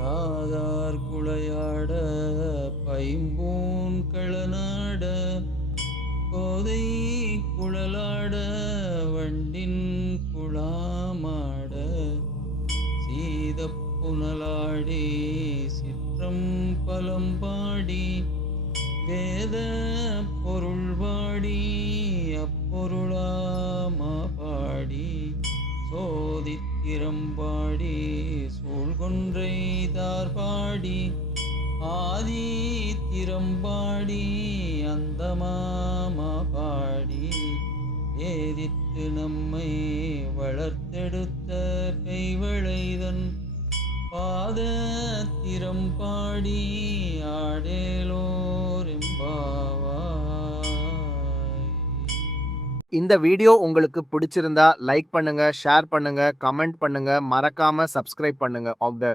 காதார் குளையாட பைம்பூன் களநாட கோதை குழலாட வண்டின் குழாமாட சீதப் புனலாடி சிற்றம் பலம்பாடி வேத பொருள்பாடி அப்பொருளாமா பாடி சோதித்திரம்பாடி சூழ்கொன்றை தார்பாடி ஆதி திறம்பாடி அந்தமாமா பாடி வேதித்து நம்மை வளர்த்தெடுத்த பெய்வளைதன் பாத திறம்பாடி ஆடேலோர் எம்பாவாய். இந்த வீடியோ உங்களுக்கு பிடிச்சிருந்தா லைக் பண்ணுங்க, ஷேர் பண்ணுங்க, கமெண்ட் பண்ணுங்க, மறக்காம சப்ஸ்கிரைப் பண்ணுங்க. Of the